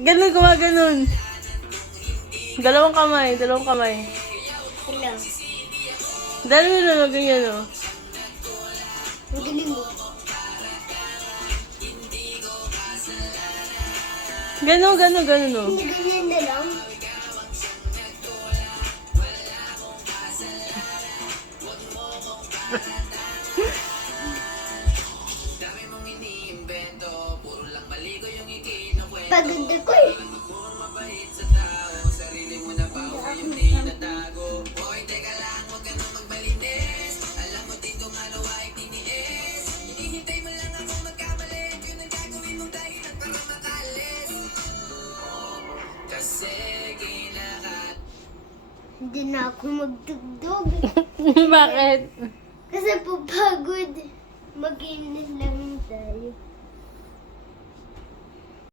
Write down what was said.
Ganun, gumaganon. Dalawang kamay, dalawang kamay. Hello. Dalawang na, ganyan o. Magaling mo. Ganun, ganun, ganun o. Hindi ganyan na lang. Pagod ako eh. Hindi na ako magtugtog. Bakit? Kasi po pagod. Mag-inis lang tayo.